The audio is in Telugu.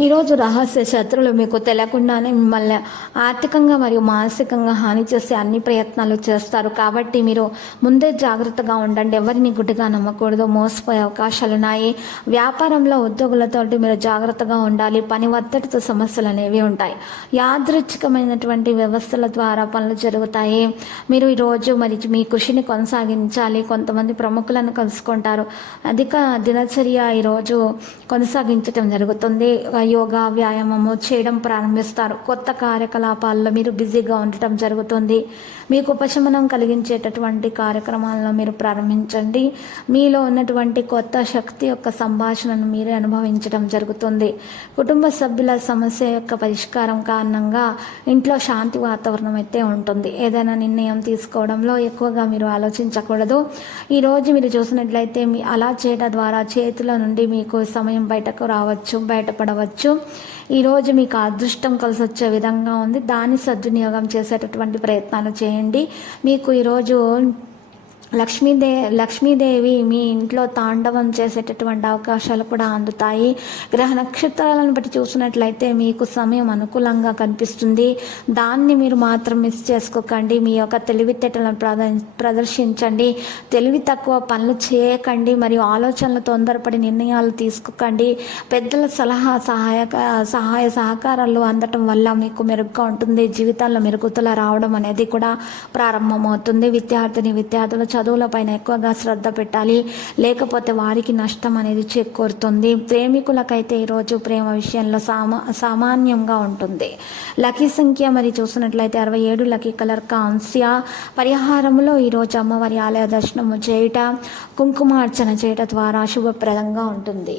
ఈరోజు రహస్య శత్రులు మీకు తెలియకుండానే మిమ్మల్ని ఆర్థికంగా మరియు మానసికంగా హాని చేసే అన్ని ప్రయత్నాలు చేస్తారు. కాబట్టి మీరు ముందే జాగ్రత్తగా ఉండండి. ఎవరిని గుడ్డిగా నమ్మకూడదు. మోసపోయే అవకాశాలు ఉన్నాయి. వ్యాపారంలో ఉద్యోగులతోటి మీరు జాగ్రత్తగా ఉండాలి. పని ఒత్తిడితో సమస్యలు అనేవి ఉంటాయి. యాదృచ్ఛికమైనటువంటి వ్యవస్థల ద్వారా పనులు జరుగుతాయి. మీరు ఈరోజు మరి మీ కృషిని కొనసాగించాలి. కొంతమంది ప్రముఖులను కలుసుకుంటారు. అధిక దినచర్య ఈరోజు కొనసాగించడం జరుగుతుంది. యోగా వ్యాయామము చేయడం ప్రారంభిస్తారు. కొత్త కార్యకలాపాల్లో మీరు బిజీగా ఉండటం జరుగుతుంది. మీకు ఉపశమనం కలిగించేటటువంటి కార్యక్రమాలను మీరు ప్రారంభించండి. మీలో ఉన్నటువంటి కొత్త శక్తి యొక్క సంభాషణను మీరే అనుభవించడం జరుగుతుంది. కుటుంబ సభ్యుల సమస్య యొక్క పరిష్కారం కారణంగా ఇంట్లో శాంతి వాతావరణం అయితే ఉంటుంది. ఏదైనా నిర్ణయం తీసుకోవడంలో ఎక్కువగా మీరు ఆలోచించకూడదు. ఈరోజు మీరు చూసినట్లయితే మీ అలా చేయడం ద్వారా చేతుల నుండి మీకు సమయం బయటకు రావచ్చు బయటపడవచ్చు. ఈరోజు మీకు అదృష్టం కలిసి వచ్చే విధంగా ఉంది. దాన్ని సద్వినియోగం చేసేటటువంటి ప్రయత్నాలు చేయండి. మీకు ఈరోజు లక్ష్మీదే లక్ష్మీదేవి మీ ఇంట్లో తాండవం చేసేటటువంటి అవకాశాలు కూడా అందుతాయి. గ్రహ నక్షత్రాలను బట్టి చూసినట్లయితే మీకు సమయం అనుకూలంగా కనిపిస్తుంది. దాన్ని మీరు మాత్రం మిస్ చేసుకోకండి. మీ యొక్క తెలివితేటలను ప్రద ప్రదర్శించండి. తెలివి తక్కువ పనులు చేయకండి. మరియు ఆలోచనలు తొందరపడి నిర్ణయాలు తీసుకోకండి. పెద్దల సలహా సహాయక సహాయ సహకారాలు అందటం వల్ల మీకు మెరుగ్గా ఉంటుంది. జీవితాల్లో మెరుగుదల రావడం అనేది కూడా ప్రారంభమవుతుంది. విద్యార్థిని విద్యార్థులు చదువులపైన ఎక్కువగా శ్రద్ధ పెట్టాలి. లేకపోతే వారికి నష్టం అనేది చేకూరుతుంది. ప్రేమికులకైతే ఈరోజు ప్రేమ విషయంలో సామా సామాన్యంగా ఉంటుంది. లకీ సంఖ్య మరి చూసినట్లయితే అరవై ఏడు లకీ కలర్ కాంస్య. పరిహారంలో ఈరోజు అమ్మవారి ఆలయ దర్శనము చేయట కుంకుమార్చన చేయట ద్వారా శుభప్రదంగా ఉంటుంది.